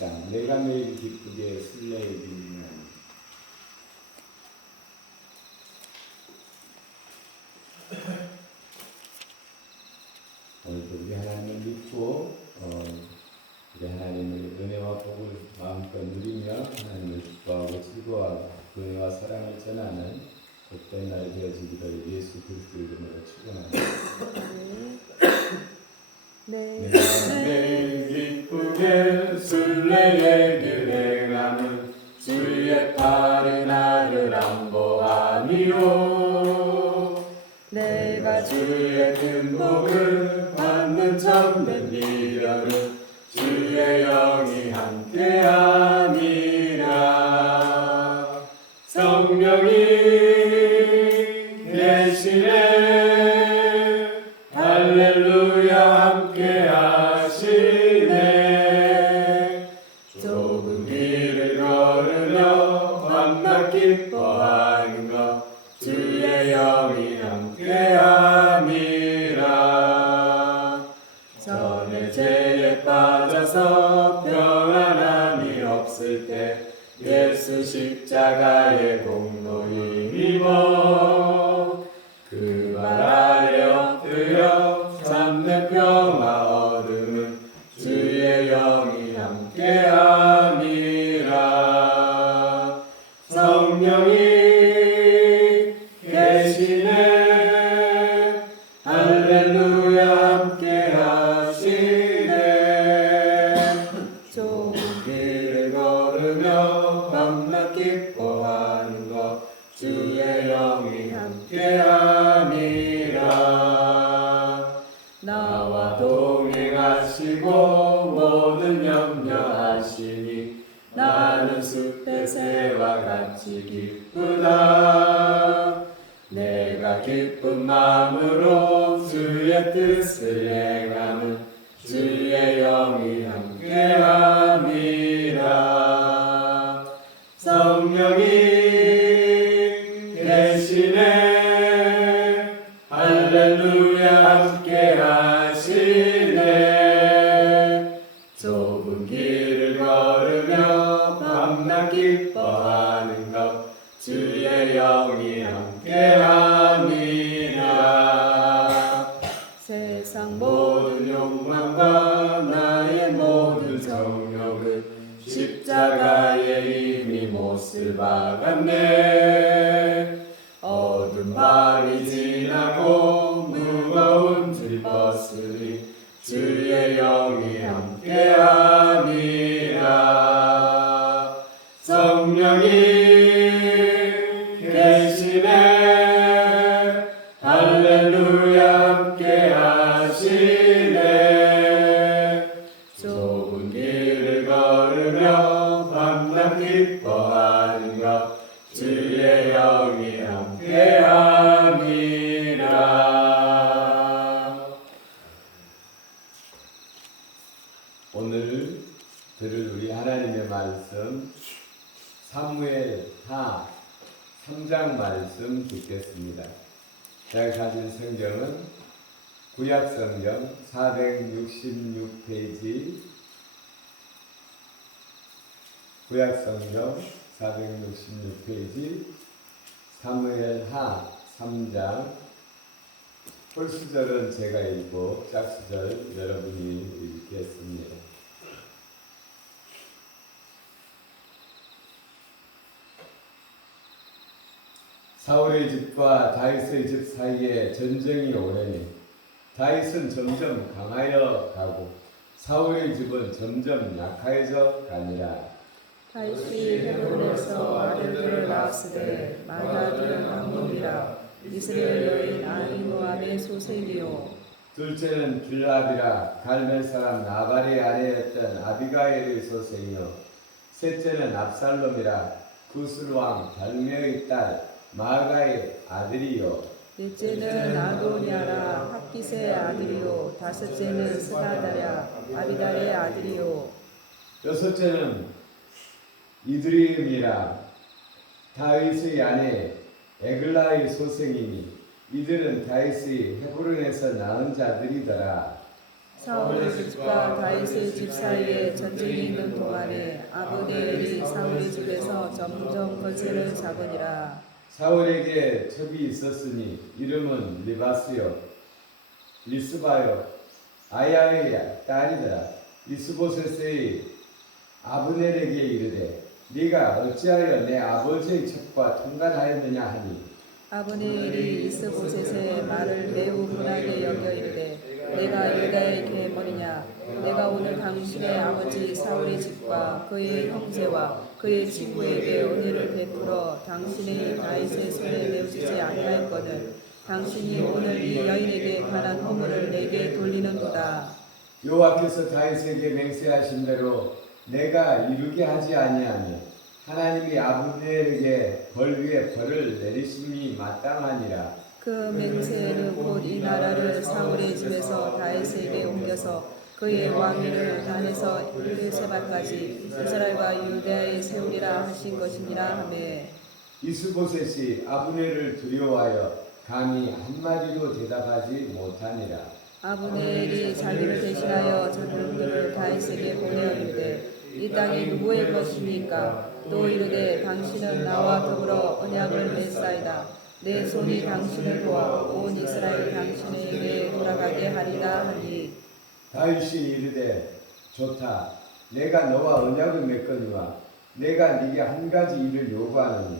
1장 내가 매일 기쁘게 술래이기는 오늘도 우리 하나님을 믿고 우리 하나님의 은혜와 복을 마음껏 누리며 하나님을 기뻐하고 즐거워하고 그 은혜와 사랑을 전하는 복된 날 되어지기를 예수 그리스도의 이름으로 축원합니다. 내가 매일 기쁘게 술래의 길에 가는 주의 팔이 나를 안보하니요. 내가 주의 큰 복을 받는 참된 미련은 주의 영이 함께함이라. 성령이 계시네 할렐루야 함께하시네. 좁은 길을 걸으며 만나 기뻐하는 것 주의 영이 함께함이라. 전에 죄에 빠져서 평안함이 없을 때 예수 십자가의 공로 힘입어 그 발 아래 엎드려 참된 평화 얻음은 주의 영이 함께함이라. 성령이 계시네 할렐루야 함께하시네. 좁은 길을 걸으며 밤낮 기뻐하는 것 주의 영이 함께함이라. 나와 동행하시고 모든 염려하시니 나는 숲의 새와 같이 기쁘다. 내가 기쁜 마음으로 주의 뜻을 행하는 주의 영이 함께함이라. 성령이 계시네 할렐루야 함께하시네. 좁은 길을 걸으며 밤낮 기뻐하는 것 주의 영이 함께함이라. 세상 모든 욕망과 나의 모든 정욕은 십자가에 이미 못을 박았네. 어두운 밤이 지나고 무거운 질 벗으니 주의 영이 함께함이라. 성령이 계시네 할렐루야 함께하시네. 좁은 길을 걸으며 밤낮 기뻐하는 것 주의 영이 함께함이라. 오늘 들을 우리 하나님의 말씀 사무엘하 3장 말씀 듣겠습니다. 제가 가진 성경은 구약성경 466페이지 구약성경 466페이지 사무엘하 3장 홀수절은 제가 읽고 짝수절 여러분이 읽겠습니다. 사울의 집과 다윗의 집 사이에 전쟁이 오르니 다윗은 점점 강하여 가고 사울의 집은 점점 약해져 가니라. 다윗이 헤브론에서 아들들을 낳았으되 맏아들은 암논이라. 이스라엘 여인 아히노암의 소생이요. 둘째는 길랍이라 갈멜 사람 나발의 아내였던 아비가일의 소생이요. 셋째는 압살롬이라 구슬 왕 달메의 딸 마아가의 아들이요. 넷째는 아도니아라 핫깃의 아들이요. 다섯째는 스가다랴 아비달의 아들이요. 여섯째는 이드림이라 다윗의 아내 에글라의 소생이니 이들은 다윗이 헤브론에서 낳은 자들이더라. 사울의 집과 다윗의 집 사이에 전쟁이 있는 동안에 아브넬이 사울의 집에서 점점 권세를 잡으니라. 사울에게 첩이 있었으니 이름은 리바스요 리스바요 아야의 딸이더라. 이스보셋의 아브넬에게 이르되 네가 어찌하여 내 아버지의 첩과 통관하였느냐 하니 아브넬이 이스보셋의 말을 매우 분하게 여겨 이르되 내가 유다의 계머리냐 내가 오늘 당신의 아버지 사울의 집과 그의 형제와 그의 친구에게 은혜를 베풀어 당신의 다윗의 손에 내어주지 아니하였거늘 당신이 오늘 이 여인에게 관한 허물을 내게 돌리는도다. 여호와께서 다윗에게 맹세하신 대로 내가 이루게 하지 아니하며 하나님이 아브넬에게 벌 위에 벌을 내리심이 마땅하니라. 그 맹세는 곧 이 나라를 사울의 집에서 다윗에게 옮겨서 그의 왕위를 단에서 베세바까지 이스라엘과 유다에 세우리라 하신 것이니라 하매 이스보셋이 아브넬을 두려워하여 감히 한마디도 대답하지 못하니라. 아브넬이 자기를 대신하여 전령들을 다윗에게 보내어 이르되 이 땅이 누구의 것입니까? 또 이르되 당신은 나와 더불어 언약을 맺사이다. 내 손이 당신을 도와 온 이스라엘 당신에게 돌아가게 하리라 하니 다윗이 이르되 좋다. 내가 너와 언약을 맺거니와 내가 네게 한 가지 일을 요구하노니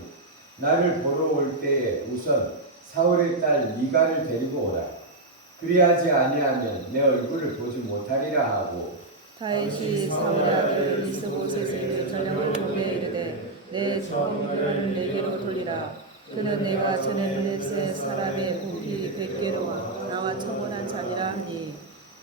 나를 보러 올 때에 우선 사울의 딸 미가를 데리고 오라. 그리하지 아니하면 내 얼굴을 보지 못하리라 하고 다윗이 사울의 아들 이스보셋에게 전령을 보내 이르되 내 정령을 내게로 돌리라. 그는 내가 전에 블레셋 사람의 부피 100개로 나와 청혼한 자니라 하니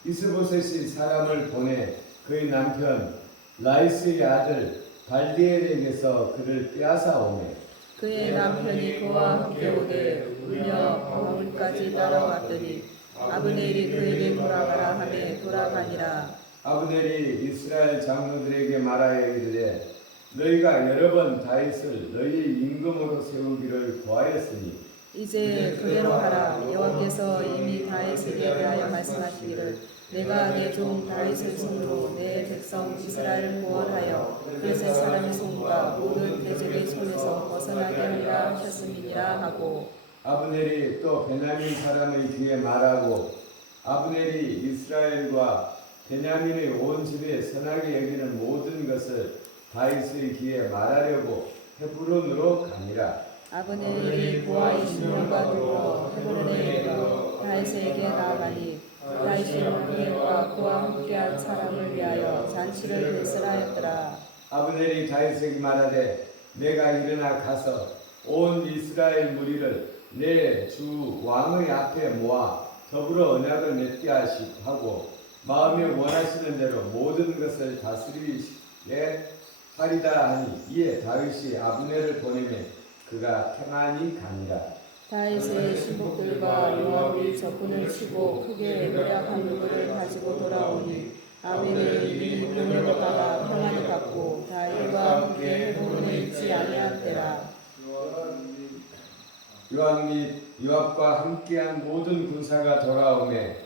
이스보셋이 사람을 보내 그의 남편 라이스의 아들 발디엘에게서 그를 빼앗아 오매 그의 남편이 그와 함께 오되 울며 바울까지 따라왔더니 아브넬이 그에게 돌아가라 하매 돌아가니라. 아브넬이 이스라엘 장로들에게 말하여 이르되 너희가 여러 번 다윗을 너희 임금으로 세우기를 고하였으니 이제 그대로 하라. 여호와께서 이미 다윗에게 대하여 말씀하시기를 내가 내 종 다윗의 손으로 내 백성 이스라엘을 구원하여 블레셋 사람의 손과 모든 대적의 손에서 벗어나게 하리라 하셨음이니라 하고 아브넬이 또 베냐민 사람의 귀에 말하고 아브넬이 이스라엘과 베냐민의 온 집에 선하게 여기는 모든 것을 다윗의 귀에 말하려고 헤브론으로 가니라. 아브넬이 그와 20명과 더불어 헤브론에 이르러 다윗에게 나아가니 다윗이 아브넬과 그와 함께한 사람을 위하여 잔치를 베풀하였더라. 아브넬이 다윗에게 말하되 내가 일어나 가서 온 이스라엘 무리를 내 주 왕의 앞에 모아 더불어 언약을 맺게 하고 마음에 원하시는 대로 모든 것을 다스리게 하리다 하니 이에 다윗이 아브넬을 보내매 그가 평안히 가니라. 다윗의 신복들과 요압이 적군을 치고 크게 노력한 누구를 가지고 돌아오니 아벨이 이 보내고 가라 평안히 갔고 다윗과 함께 헤브론에 있지 아니한 때라. 요압 및 요압과 함께한 모든 군사가 돌아오매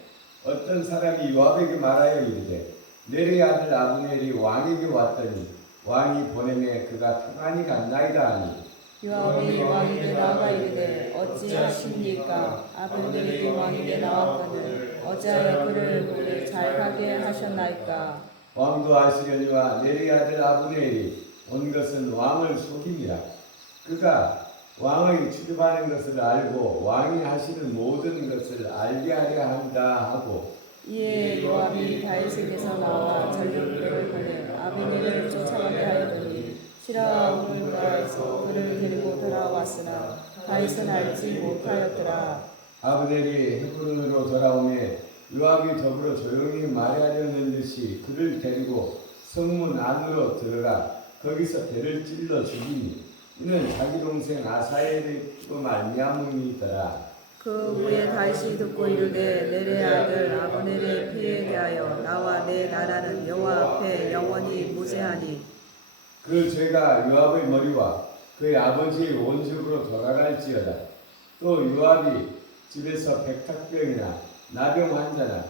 어떤 사람이 요압에게 말하여 이르되 내의 아들 아브넬이 왕에게 왔더니 왕이 보내매 그가 평안히 갔나이다 하니 요압이 왕에게 나아가 이르되 어찌하십니까? 아브넬이 왕에게 나왔거늘 어찌하여 그를 보내 잘 가게 하셨나이까? 왕도 아시려니와 내의 아들 아브넬이 온 것은 왕을 속임이라. 그가 왕의 출입하는 것을 알고 왕이 하시는 모든 것을 알게 하려 한다 하고 이에 요압이 다윗에게서 나와 전령들을 보내 아비멜을 쫓아가게 하였더니 시라울가에서 그를 데리고 돌아왔으나 다윗은 알지 못하였더라. 아브넬이 헤브론으로 돌아오매 요압이 더불어 조용히 말하려는 듯이 그를 데리고 성문 안으로 들어가 거기서 배를 찔러 죽이니 이는 자기 동생 아사엘의 말미암음이더라. 그 후에 다윗이 듣고 이르되 내레 아들 아브넬의 피에 대하여 나와 내 나라는 여호와 앞에 영원히 무죄하니 그 죄가 요압의 머리와 그의 아버지의 온 집으로 돌아갈지어다. 또 요압이 집에서 백탁병이나 나병 환자나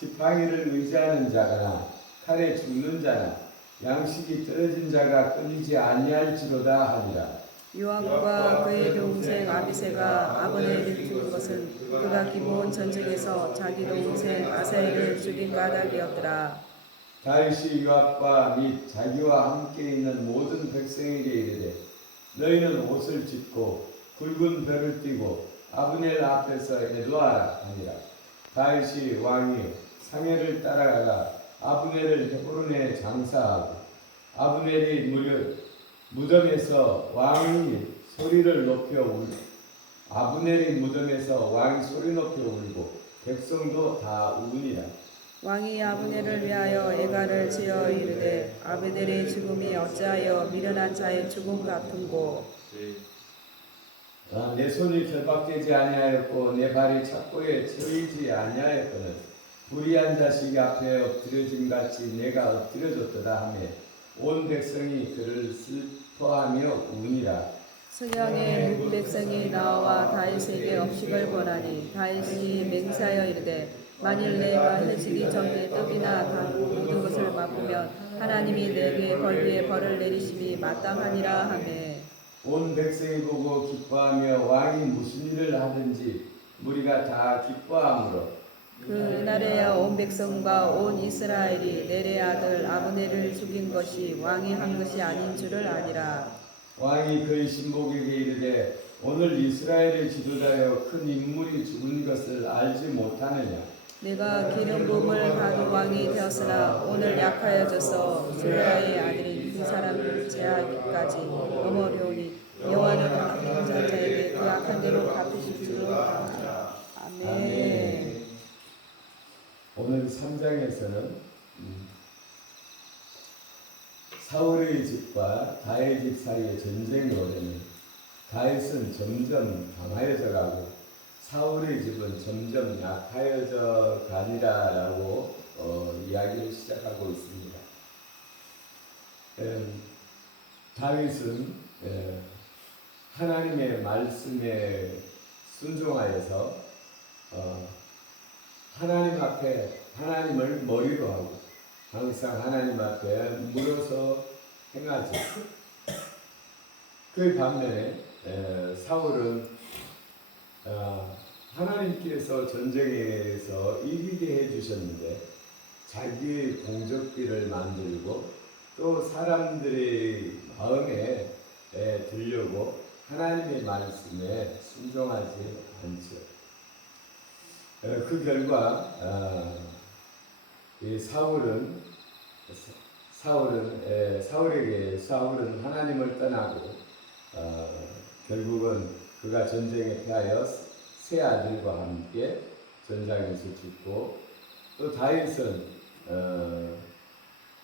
지팡이를 의지하는 자거나 칼에 죽는 자나 양식이 떨어진 자가 끊이지 아니할지로다 하니라. 요압과 그의 동생 아비새가 아브넬을 죽인 것은 그가 기브온 전쟁에서 자기 동생 아사엘을 죽인 까닭이었더라. 다윗이 요압과 및 자기와 함께 있는 모든 백성에게 이르되 너희는 옷을 찢고 굵은 벼를 띠고 아브넬 앞에서 애도하라 하니라. 다윗이 왕이 상해를 따라가가 아브넬을 헤브론에 장사하고 아브넬이 무덤에서 왕이 소리를 높여 울고 아브넬이 무덤에서 왕이 소리 높여 울고 백성도 다 우니라. 왕이 아브넬을 위하여 애가를 지어 이르되 아브넬의 죽음이 어찌하여 미련한 자의 죽음 같은고. 내 손이 결박되지 아니하였고 내 발이 착고에 처이지 아니하였거늘 불의한 자식 앞에 엎드려짐 같이 내가 엎드려졌도다 하며 온 백성이 그를 슬퍼하며 우니라. 승향의 문 백성이 나와 다윗에게 업식을 권하니 다윗이 맹세하여 이르되 만일 내가 해지기 전에 떡이나 단 모든 것을 맛보면 하나님이 내게 벌 위에 벌을 내리심이 마땅하니라 하매 온 백성이 보고 기뻐하며 왕이 무슨 일을 하든지 무리가 다 기뻐하므로 그날에야 온 백성과 온 이스라엘이 넬의 아들 아브넬을 죽인 것이 왕이 한 것이 아닌 줄을 아니라. 왕이 그의 신복에게 이르되 오늘 이스라엘의 지도자여 큰 인물이 죽은 것을 알지 못하느냐. 내가 기름 부음을 받은 왕이 되었으나 오늘 약하여져서 술라의 아들인 그 사람을 제하기까지 넘어려오니 여호와는 악한 자에게 그 악한 대로 갚으실 줄을 아노라. 아멘. 오늘 3장에서는 사울의 집과 다윗 집 사이의 전쟁이 오르니 다윗은 점점 강하여져 가고 사울의 집은 점점 약하여져 가니라라고 이야기를 시작하고 있습니다. 다윗은 하나님의 말씀에 순종하여서 하나님 앞에 하나님을 머리로 하고 항상 하나님 앞에 물어서 행하죠. 그 반면에 사울은 하나님께서 전쟁에서 이기게 해주셨는데 자기의 공적비를 만들고 또 사람들의 마음에 들려고 하나님의 말씀에 순종하지 않죠. 그 결과 이 사울은 하나님을 떠나고 결국은 그가 전쟁에 패하여 세 아들과 함께 전장에서 죽고 또 다윗은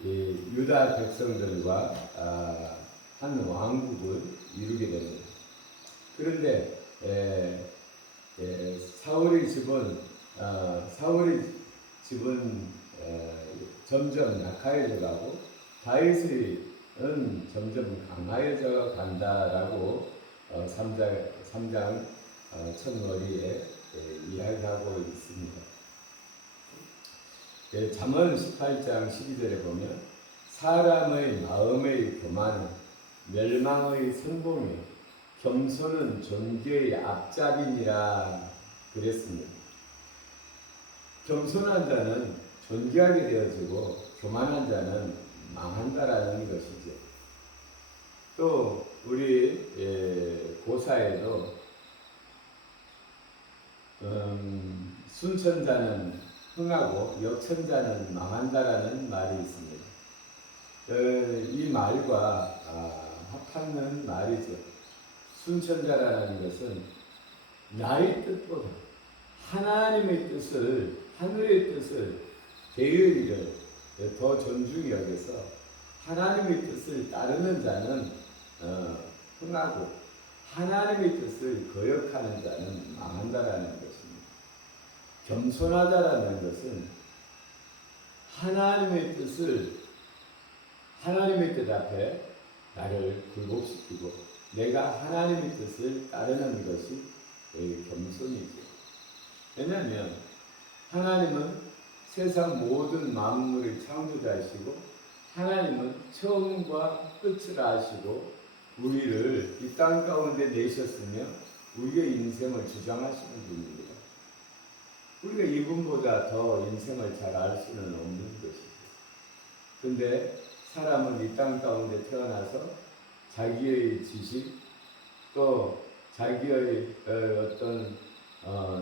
이 유다 백성들과 한 왕국을 이루게 됩니다. 그런데 사울의 집은 점점 약하여져 가고 다윗은 점점 강하여져 간다라고 3장 첫머리에 이야기하고 있습니다. 잠언 18장 12절에 보면 사람의 마음의 교만은 멸망의 선봉이 겸손은 존귀의 앞잡이니라 그랬습니다. 겸손한 자는 존귀하게 되어지고 교만한 자는 망한다라는 것이죠. 또 우리 고사에도 순천자는 흥하고 역천자는 망한다라는 말이 있습니다. 이 말과 합하는 말이죠. 순천자라는 것은 나의 뜻보다 하나님의 뜻을, 하늘의 뜻을, 대의를 더 존중히 여겨서 하나님의 뜻을 따르는 자는 흥하고 하나님의 뜻을 거역하는 자는 망한다라는 것입니다. 겸손하다라는 것은 하나님의 뜻 앞에 나를 굴복시키고 내가 하나님의 뜻을 따르는 것이 겸손이죠. 왜냐하면 하나님은 세상 모든 만물의 창조자이시고 하나님은 처음과 끝을 아시고 우리를 이 땅 가운데 내셨으며 우리의 인생을 주장하시는 분입니다. 우리가 이분보다 더 인생을 잘 알 수는 없는 것이죠. 근데 사람은 이 땅 가운데 태어나서 자기의 지식 또 자기의 어떤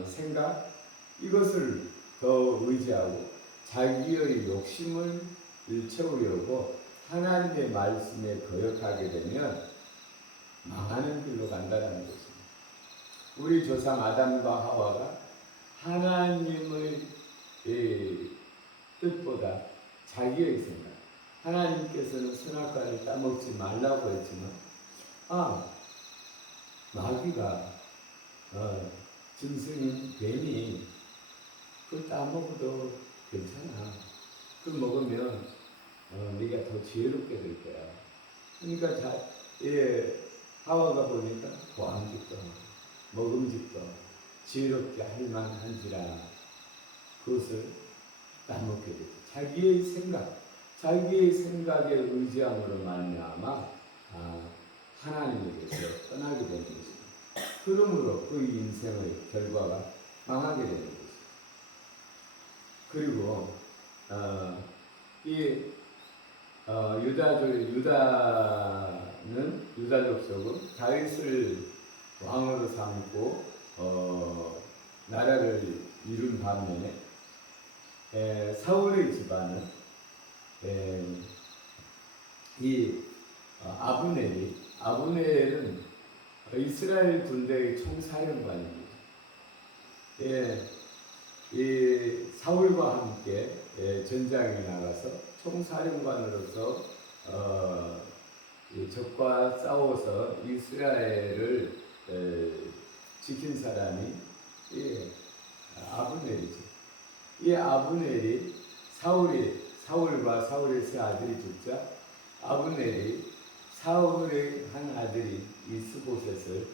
생각 이것을 더 의지하고 자기의 욕심을 채우려고 하나님의 말씀에 거역하게 되면 망하는 길로 간다는 것입니다. 우리 조상 아담과 하와가 하나님의 뜻보다 자기의 생각, 하나님께서는 선악과를 따먹지 말라고 했지만 마귀가 짐승인 뱀이 그걸 따먹어도 괜찮아. 그걸 먹으면 네가 더 지혜롭게 될 거야. 그러니까 하와가 보니까 보암직도 먹음직도 지혜롭게 할 만한지라 그것을 따먹게 되죠. 자기의 생각에 의지함으로 말미암아 하나님에게서 떠나게 되는 것입니다. 그러므로 그 인생의 결과가 망하게 되는 것입니다. 그리고 유다족 속은 다윗을 왕으로 삼고 나라를 이룬 반면에 사울의 집안은 아브넬은 이스라엘 군대의 총사령관입니다. 이 사울과 함께 전장에 나가서 총사령관으로서 적과 싸워서 이스라엘을 지킨 사람이 아브넬이죠. 이 아브넬이 사울과 사울의 세 아들이 죽자 아브넬이 사울의 한 아들이 이스보셋을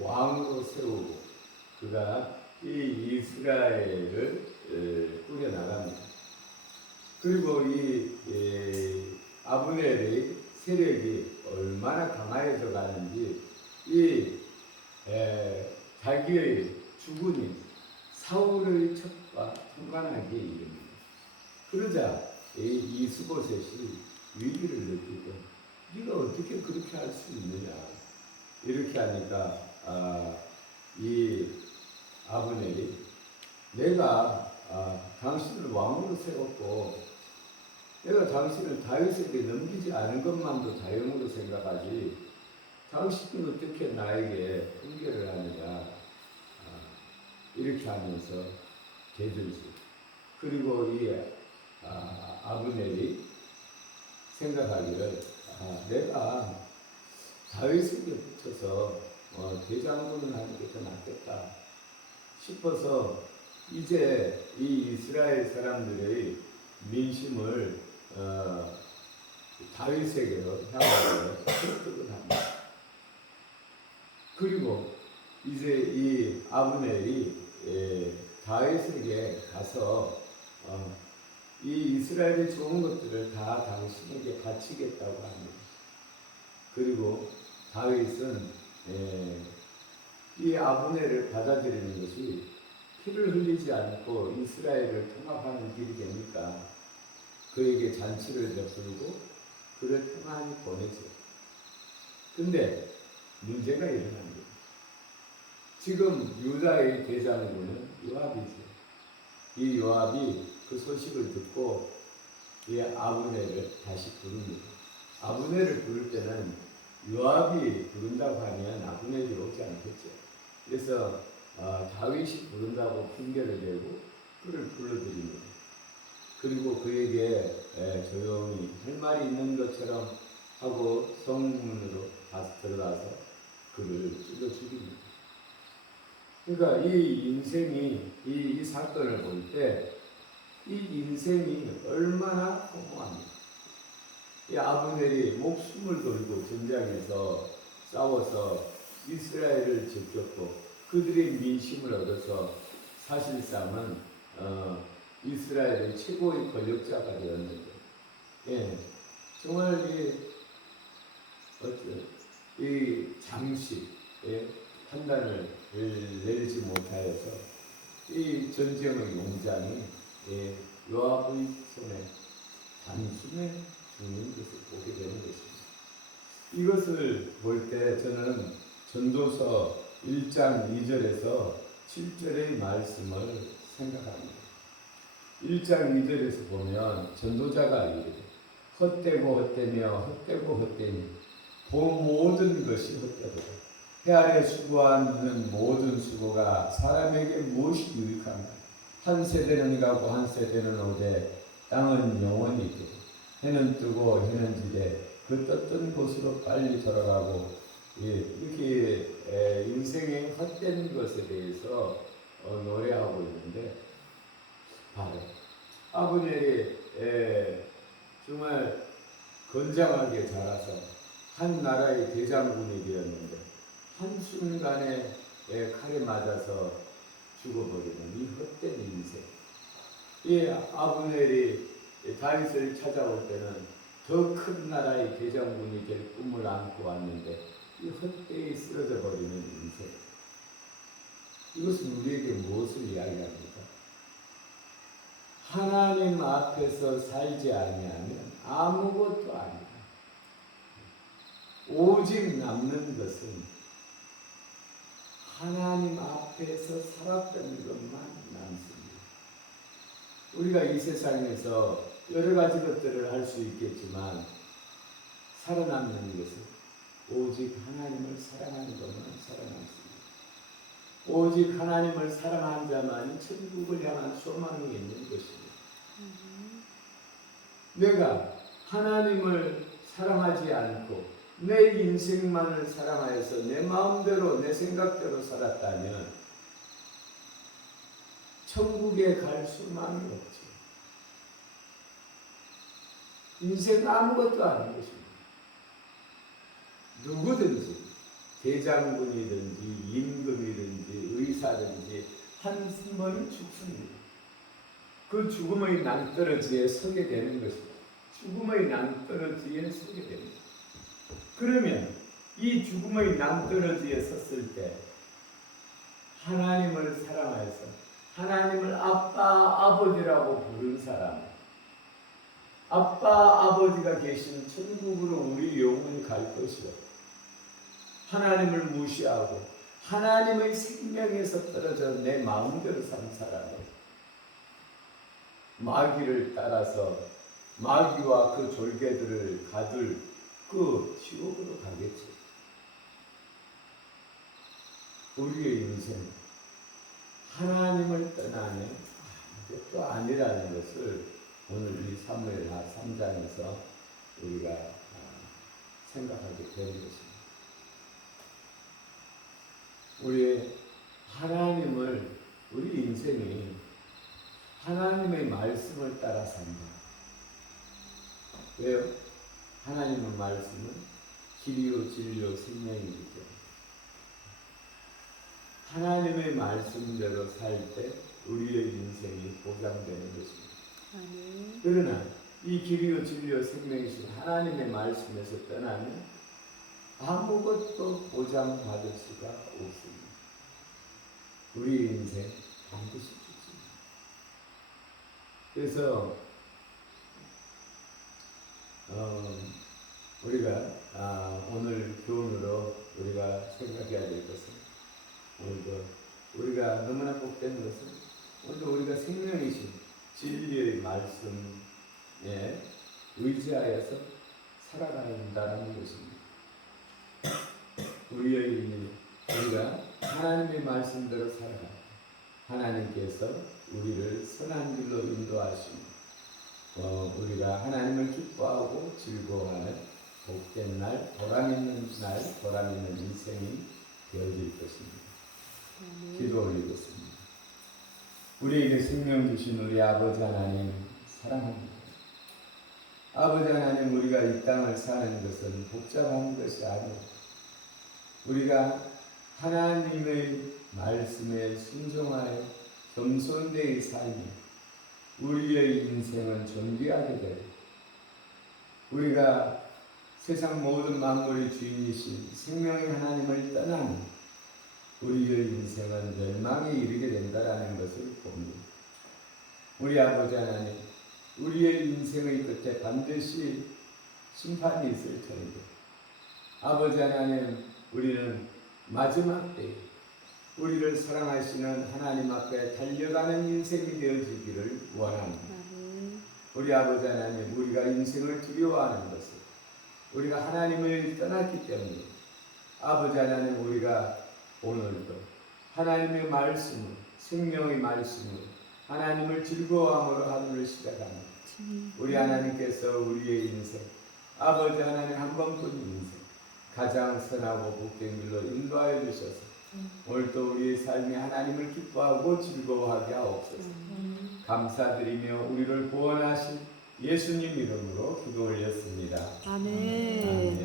왕으로 세우고 그가 이 이스라엘을 꾸려 나갑니다. 그리고 이 아브넬의 세력이 얼마나 강화해져 가는지 자기의 주군인 사울의 첩과 통관하기에 이릅니다. 그러자 이스보셋이 위기를 느끼고 네가 어떻게 그렇게 할 수 있느냐 이렇게 하니까 이 아브넬이 내가 당신을 왕으로 세웠고 내가 당신을 다윗에게 넘기지 않은 것만도 다행으로 생각하지 당신은 어떻게 나에게 훈계를 하느냐 이렇게 하면서 대들지. 그리고 이 아브넬이 생각하기를 내가 다윗에게 붙여서 대장군을 하는 게 더 낫겠다 싶어서 이제 이 이스라엘 사람들의 민심을 다윗에게로 향하여 설득을 합니다. 그리고 이제 이 아브넬이 다윗에게 가서 이 이스라엘의 좋은 것들을 다 당신에게 바치겠다고 합니다. 그리고 다윗은 이 아브넬을 받아들이는 것이 피를 흘리지 않고 이스라엘을 통합하는 길이 되니까 그에게 잔치를 베풀고 그를 평안히 보내죠. 근데 문제가 일어납니다. 지금 유다의 대장군은 요압이죠. 이 요압이 그 소식을 듣고 이 아브넬을 다시 부릅니다. 아브넬을 부를 때는 요압이 부른다고 하면 아브넬이 오지 않겠죠. 그래서 다윗이 부른다고 핑계를 대고 그를 불러들입니다. 그리고 그에게 조용히 할 말이 있는 것처럼 하고 성문으로 들어가서 그를 찔러 죽입니다. 그러니까 이 인생이 이 사건을 볼 때 이 인생이 얼마나 허무합니까? 이 아브넬이 목숨을 걸고 전장에서 싸워서 이스라엘을 지켰고 그들의 민심을 얻어서 사실상은 이스라엘의 최고의 권력자가 되었는데, 예, 정말 이 잠시 판단을 내리지 못하여서 이 전쟁의 용장이 요압의 손에 단숨에 죽는 것을 보게 되는 것입니다. 이것을 볼 때 저는 전도서 1장 2절에서 7절의 말씀을 생각합니다. 1장 2절에서 보면 전도자가 이르되 헛되고 헛되며 헛되고 헛되니 본 모든 것이 헛되도다. 해 아래 수고하는 모든 수고가 사람에게 무엇이 유익한가? 한 세대는 가고 한 세대는 오되 땅은 영원히 있고 해는 뜨고 해는 지되 그 떴던 곳으로 빨리 돌아가고, 이렇게 인생의 헛된 것에 대해서 노래하고 있는데, 바로 아브넬이 정말 건장하게 자라서 한 나라의 대장군이 되었는데 한순간에 칼에 맞아서 죽어버리는 이 헛된 인생. 이 아브넬이 다윗을 찾아올 때는 더 큰 나라의 대장군이 될 꿈을 안고 왔는데 이 헛되이 쓰러져 버리는 인생. 이것은 우리에게 무엇을 이야기합니까? 하나님 앞에서 살지 아니하면 아무것도 아니다. 오직 남는 것은 하나님 앞에서 살았던 것만 남습니다. 우리가 이 세상에서 여러 가지 것들을 할 수 있겠지만 살아남는 것은 오직 하나님을 사랑하는 것만 살아남습니다. 오직 하나님을 사랑한 자만이 천국을 향한 소망이 있는 것입니다. 내가 하나님을 사랑하지 않고 내 인생만을 사랑하여서 내 마음대로 내 생각대로 살았다면 천국에 갈 소망이 없죠. 인생 아무것도 아닌 것입니다. 누구든지 대장군이든지 임금이든지 의사든지 한 번은 죽습니다. 그 죽음의 낭떠러지에 서게 되는 것입니다. 죽음의 낭떠러지에 서게 됩니다. 그러면 이 죽음의 낭떠러지에 섰을 때 하나님을 사랑해서 하나님을 아빠 아버지라고 부른 사람, 아빠 아버지가 계신 천국으로 우리 영혼이 갈 것이요, 하나님을 무시하고 하나님의 생명에서 떨어져 내 마음대로 산 사람은 마귀를 따라서 마귀와 그 졸개들을 가둘 그 지옥으로 가겠지. 우리의 인생 하나님을 떠나면 아무것도 아니라는 것을 오늘 이 사무엘하 3장에서 우리가 생각하게 되는 것입니다. 우리 하나님을, 우리 인생이 하나님의 말씀을 따라 산다. 왜요? 하나님의 말씀은 길이요 진리요 생명이기 때문에 하나님의 말씀대로 살 때 우리의 인생이 보장되는 것입니다. 그러나 이 길이요 진리요 생명이신 하나님의 말씀에서 떠나면 아무것도 보장받을 수가 없습니다. 우리 인생 반드시 죽습니다. 그래서 우리가 오늘 교훈으로 우리가 생각해야 될 것은, 오늘도 우리가 너무나 복된 것은 오늘도 우리가 생명이신 진리의 말씀에 의지하여서 살아간다는 것입니다. 우리가 하나님의 말씀대로 살아가 하나님께서 우리를 선한 길로 인도하시고 우리가 하나님을 기뻐하고 즐거워하는 복된 날, 보람있는 날, 보람있는 인생이 되어질 것입니다. 기도 올리겠습니다. 우리에게 생명 주신 우리 아버지 하나님 사랑합니다. 아버지 하나님, 우리가 이 땅을 사는 것은 복잡한 것이 아니라 우리가 하나님의 말씀에 순종하여 겸손되이 살며 우리의 인생은 존귀하게 될 우리가 세상 모든 만물의 주인이신 생명의 하나님을 떠나면 우리의 인생은 멸망에 이르게 된다라는 것을 봅니다. 우리 아버지 하나님, 우리의 인생의 끝에 반드시 심판이 있을 터인데 아버지 하나님, 우리는 마지막 때에 우리를 사랑하시는 하나님 앞에 달려가는 인생이 되어지기를 원합니다. 우리 아버지 하나님, 우리가 인생을 두려워하는 것은 우리가 하나님을 떠났기 때문에 아버지 하나님, 우리가 오늘도 하나님의 말씀을, 생명의 말씀을 하나님을 즐거워함으로 하루를 시작합니다. 우리 하나님께서 우리의 인생, 아버지 하나님 한 번뿐인 인생 가장 선하고 복된 길로 인도하여 주셔서 오늘도 우리의 삶이 하나님을 기뻐하고 즐거워하게 하옵소서. 감사드리며 우리를 구원하신 예수님 이름으로 기도 올렸습니다. 아멘.